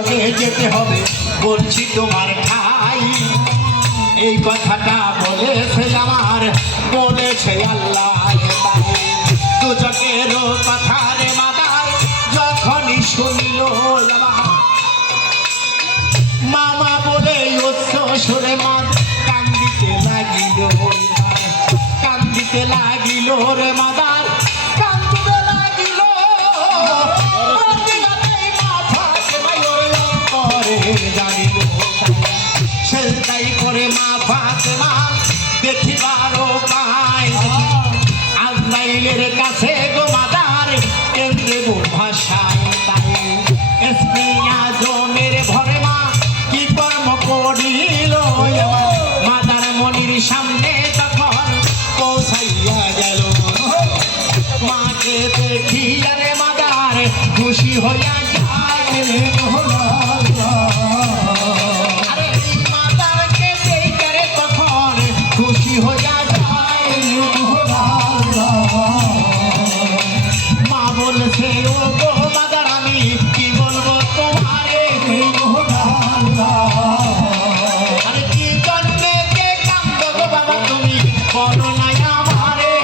দুজকে যেতে হবে বলছি তোমার ঠাই। এই কথাটা বলেছে আমার, বলেছে আল্লাহ। দুজকের কথা রে মাদার যখনই শুনিল মামা বলে উচ্চ সুরে মা কান্দিতে লাগিল, কান্দিতে লাগিল রে মাদার কান্দিতে লাগিল। জানিল সেটাই করে মা ফাতেমা দেখিবার পায়। আজরাইলের কাছে গো মাদার কেন্দ্রে ভাষায় তাই স্নেহা জমের ভরে মা কি কর্ম করিল। মাদার মনির সামনে তখন পৌঁছাইয়া গেল। মাকে দেখিয়া রে মাদার খুশি হইয়া যায়। আরে মাদারকে দেখে রে তখন খুশি হইয়া যায়। মা বলছে ও গো মাদার আমি কি বলবো তোমারে। আরে কি জন্মে কে কান্দ গো বাবা তুমি বলো নাই আমারে।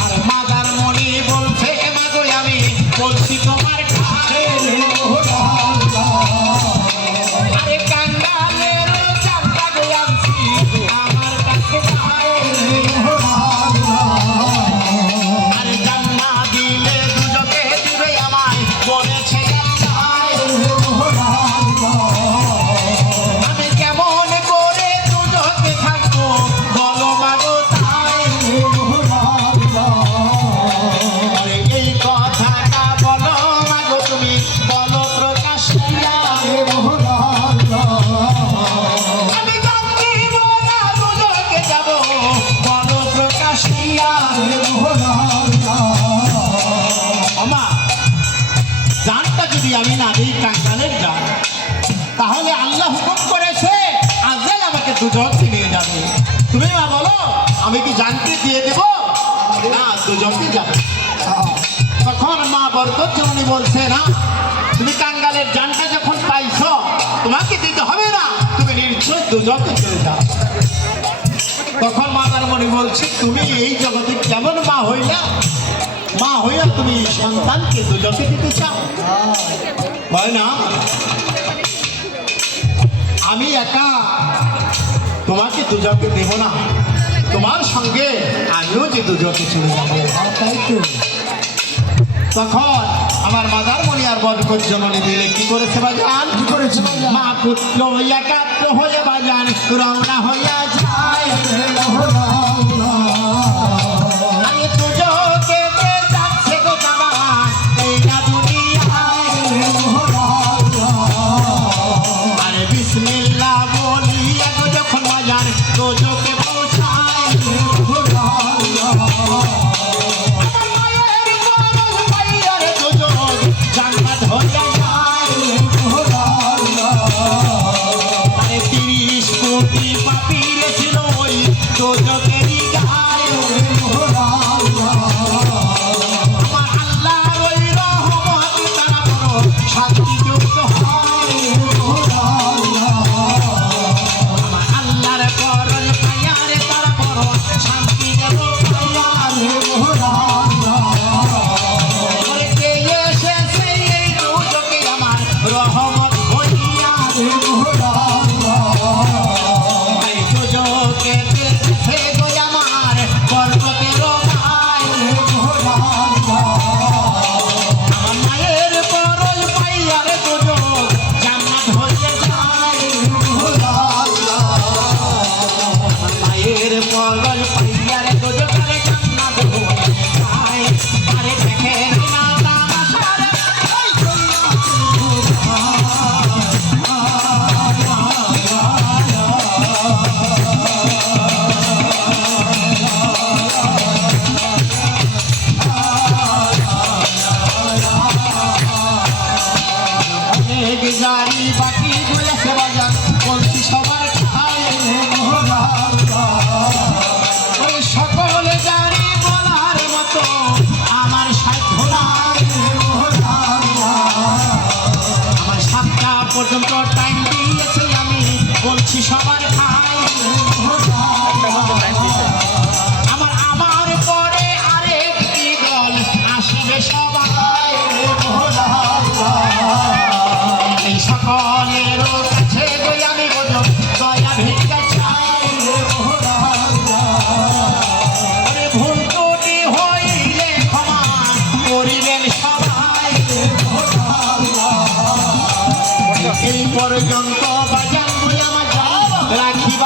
আর মাদার মনি বলছে মা গো আমি বলছি তোমার ঠাই। আরে কান্দালের চামড়া গো আনছি আমার কাছে নাই। আরে জান্না দিলে দুজকে দিবে আমায় বলেছে আমি কেমন করে দুজকে থাকবো বলো মাগো তাই। আরে এই কথাটা বলো মাগো তুমি বলো প্রকাশ করিয়া। আমি জানিব না দুজকে যাব বলো প্রকাশ করিয়া। আমা জানটা যদি আমি না দিই কাঙ্গালের জান, তাহলে আল্লাহ হুকুম করেছে আজরাইল আমাকে দুজকে নিয়ে যাবে। তুমি মা বলো আমি কি জানকে দিয়ে দেব না দুজকে যাবে। তখন মা বরকত জননী বলছে না তুমি কাঙ্গালের জানটা যখন পাইছ তোমাকে দিতে হবে না, তুমি নিশ্চয় দুজকে চলে যাও। তখন মাদার মণি বলছে তুমি এই জগতে কেমন মা হইলা, মা হইয়া তুমি সন্তানকে দুজকে দিতে চাও? হয় না, আমি একা তোমাকে দুজকে দেব না, তোমার সঙ্গে আমিও যে দুজকে চলে যাবো। তাই তো তখন আমার মাদার মণি আর বরকত জননী দিলে কি করেছে বাজান, কি করেছে মা পুত্র একাত্ম হয়ে বাজান রওনা হইয়া যায়। আমি দুজকে যাচ্ছে গো বাবা এই না দুনিয়ায়। আরে বিসমিল্লাহ বলিয়া গো যখন বাজান দুজকে পৌঁছায়। জান্নাত হইয়া যায়। আরে 30 কোটি পাপীর ছিল ওই দুজকেরই গায়ে। আমার আল্লাহর ওই রহমত তারা বড় শান্তিযুক্ত হয়। আমার আল্লাহর করজ পাইয়ারে তারা বড় শান্তি দেব পাইয়ারে। রহমত হইয়া এই দুজকে দেখে গো আমার বরকতের ভাই। আমার মায়ের পরল পাইয়ার দুজক জান্নাত হইয়া যায়। আমার মায়ের পরল পাইয়ার দুজকের জান্নাত হইয়া যায়। আরে দেখে না তামাশারে গাড়ি বাকি গুলো সে বাজার বলছি সবার খায়। অনন্ত বাজান বই আমার জান রাখিবা